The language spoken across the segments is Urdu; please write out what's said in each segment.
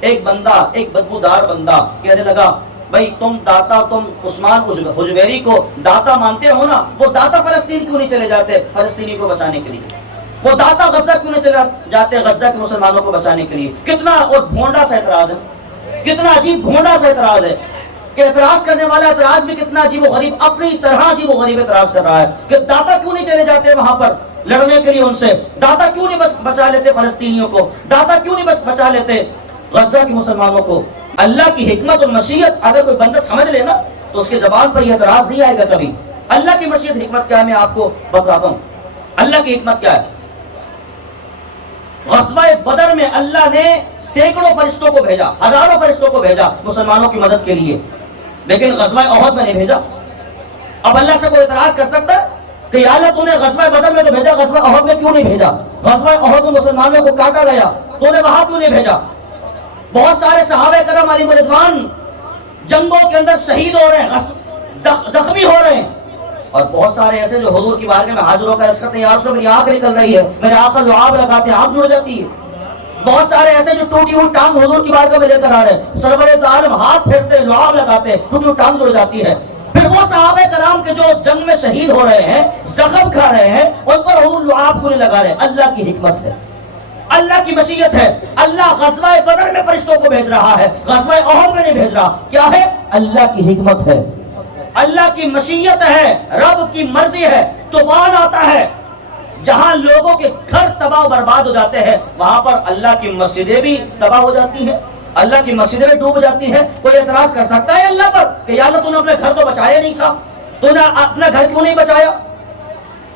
ایک بندہ، ایک بدبودار بندہ کہنے لگا بھائی تم داتا، تم عثمان حجویری کو داتا مانتے ہو نا، وہ داتا فلسطین کیوں نہیں چلے جاتے فلسطینی کو بچانے کے لیے؟ وہ داتا غزہ کیوں نہیں چلے جاتے غزہ کے مسلمانوں کو بچانے کے لیے؟ کتنا اور بھونڈا سا اعتراض ہے، کتنا عجیب بھونڈا سا اعتراض ہے کہ اعتراض کرنے والا اعتراض بھی کتنا عجیب و غریب، اپنی طرح عجیب و غریب اعتراض کر رہا ہے کہ داتا کیوں نہیں چلے جاتے وہاں پر لڑنے کے لیے ان سے؟ داتا کیوں نہیں بچا لیتے فلسطینیوں کو؟ داتا کیوں نہیں بچا لیتے غزہ کے مسلمانوں کو؟ اللہ کی حکمت اور مشیت اگر کوئی بندہ سمجھ لے نا تو اس کی زبان پر یہ اعتراض نہیں آئے گا کبھی۔ اللہ کی مشیت حکمت کیا ہے میں آپ کو بتاتا ہوں۔ اللہ کی حکمت کیا ہے؟ غزوہ بدر میں اللہ نے سینکڑوں فرشتوں کو بھیجا، ہزاروں فرشتوں کو بھیجا مسلمانوں کی مدد کے لیے، لیکن غزوہ احد میں نہیں بھیجا۔ اب اللہ سے کوئی اعتراض کر سکتا ہے کہ یا اللہ تو نے غزوہ بدر میں تو بھیجا، غزوہ احد میں کیوں نہیں بھیجا؟ غزوہ احد میں مسلمانوں کو کاٹا گیا، تو نے وہاں کیوں نہیں بھیجا؟ بہت سارے صحابہ کرام علیہ رضوان جنگوں کے اندر شہید ہو رہے ہیں، زخمی ہو رہے ہیں، اور بہت سارے ایسے جو حضور کی بارگاہ میں حاضر ہو کر عرض کرتے ہیں یا رسول اللہ میری آنکھ نکل رہی ہے، میرے آنکھ لعاب لگاتے ہیں، آنکھ جڑ جاتی ہے۔ بہت سارے ایسے جو ٹوٹی ہوئی ٹانگ حضور کی بارگاہ میں لے کر آ رہے ہیں، سرور عالم ہاتھ پھیرتے لعاب لگاتے ہیں، ٹوٹی ہوئی ٹانگ جڑ جاتی ہے۔ پھر وہ صحابہ کرام کے جو جنگ میں شہید ہو رہے ہیں، زخم کھا رہے ہیں، ان پر حضور لعاب کیوں نہیں لگا رہے؟ اللہ کی حکمت ہے، اللہ کی مشیت ہے۔ اللہ غزوہ بدر میں فرشتوں کو بھیج رہا ہے، غزوہ احد میں نہیں بھیج رہا۔ کیا ہے؟ اللہ کی حکمت ہے، اللہ کی مشیت ہے، رب کی مرضی ہے۔ طوفان آتا ہے، جہاں لوگوں کے گھر تباہ و برباد ہو جاتے ہیں وہاں پر اللہ کی مسجدیں بھی تباہ ہو جاتی ہیں، اللہ کی مسجدیں بھی ڈوب جاتی ہیں۔ کوئی اعتراض کر سکتا ہے اللہ پر کہ یا اللہ تو نے اپنے گھر تو بچایا نہیں تھا، تو نے اپنا گھر کیوں نہیں بچایا؟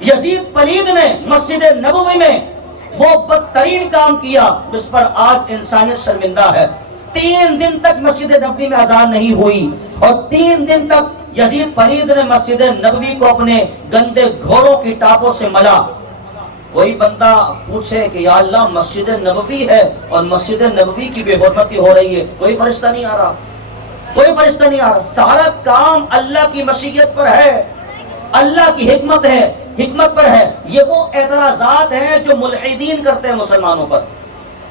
یزید پلید نے مسجد نبوی میں وہ بدترین کام کیا جس پر آج انسانیت شرمندہ ہے۔ 3 دن تک مسجد نبوی میں اذان نہیں ہوئی، اور 3 دن تک یزید پلید نے مسجد نبوی کو اپنے گندے گھوڑوں کی ٹاپوں سے ملا۔ کوئی بندہ پوچھے کہ یا اللہ مسجد نبوی ہے اور مسجد نبوی کی بے حرمتی ہو رہی ہے، کوئی فرشتہ نہیں آ رہا، کوئی فرشتہ نہیں آ رہا۔ سارا کام اللہ کی مشیت پر ہے، اللہ کی حکمت ہے، حکمت پر ہے۔ یہ وہ اعتراضات ہیں جو ملحدین کرتے ہیں مسلمانوں پر،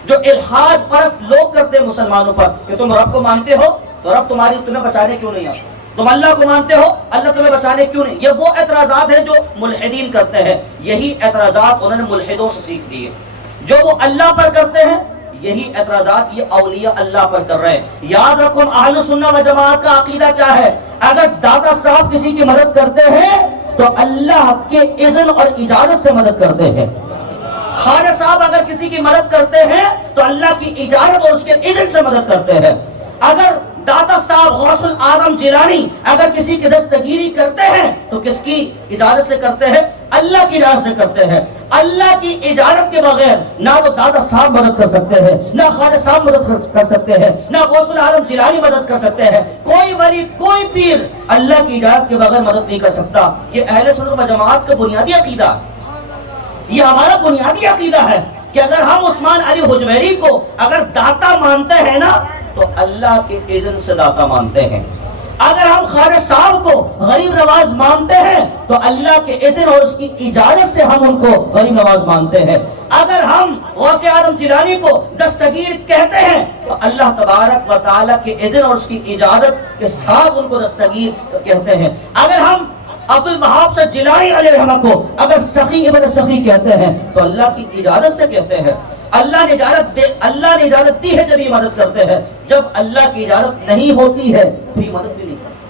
جو الحاد پرست لوگ کرتے ہیں مسلمانوں پر کہ تم رب کو مانتے ہو تو رب تمہیں بچانے کیوں نہیں آتا، تم اللہ کو مانتے ہو اللہ تمہیں بچانے کیوں نہیں۔ یہ وہ اعتراضات ہیں جو ملحدین کرتے ہیں، یہی اعتراضات انہوں نے ملحدوں سے سیکھ لیے۔ جو وہ اللہ پر کرتے ہیں یہی اعتراضات یہ اولیاء اللہ پر کر رہے ہیں۔ یاد رکھو اہل سنت و جماعت کا عقیدہ کیا ہے؟ اگر دادا صاحب کسی کی مدد کرتے ہیں تو اللہ کے اذن اور اجازت سے مدد کرتے ہیں۔ خواجہ صاحب اگر کسی کی مدد کرتے ہیں تو اللہ کی اجازت اور اس کے اذن سے مدد کرتے ہیں۔ اگر داتا صاحب غوث العالم جیلانی اگر کسی کی دستگیری کرتے ہیں تو کس کی اجازت سے کرتے ہیں؟ اللہ کی اجازت سے کرتے ہیں۔ اللہ کی اجازت کے بغیر نہ تو داتا صاحب مدد کر سکتے ہیں، نہ خواجہ صاحب مدد کر سکتے ہیں، نہ غوث العالم جیلانی مدد کر سکتے ہیں۔ کوئی ولی، کوئی پیر اللہ کی اجازت کے بغیر مدد نہیں کر سکتا۔ یہ اہل سنت و جماعت کا بنیادی عقیدہ ہے، یہ ہمارا بنیادی عقیدہ ہے کہ اگر ہم عثمان علی حجویری کو اگر داتا مانتے ہیں نا تو اللہ کے اذن سے داتا مانتے ہیں۔ اگر ہم خواجہ صاحب کو غریب نواز مانتے ہیں تو اللہ کے اذن اور اس کی اجازت سے ہم ان کو غریب نواز مانتے ہیں۔ اگر ہم غوث اعظم جیلانی کو دستگیر کہتے ہیں تو اللہ تبارک و تعالیٰ کے اذن اور اس کی اجازت کے ساتھ ان کو دستگیر کہتے ہیں۔ اگر ہم عبد الوہاب سے جیلانی علیہ رحمہ کو اگر سخی ابن سخی کہتے ہیں تو اللہ کی اجازت سے کہتے ہیں۔ اللہ نے اجازت دی ہے جب یہ مدد کرتے ہیں، جب اللہ کی اجازت نہیں ہوتی ہے پھر یہ مدد بھی نہیں کرتے۔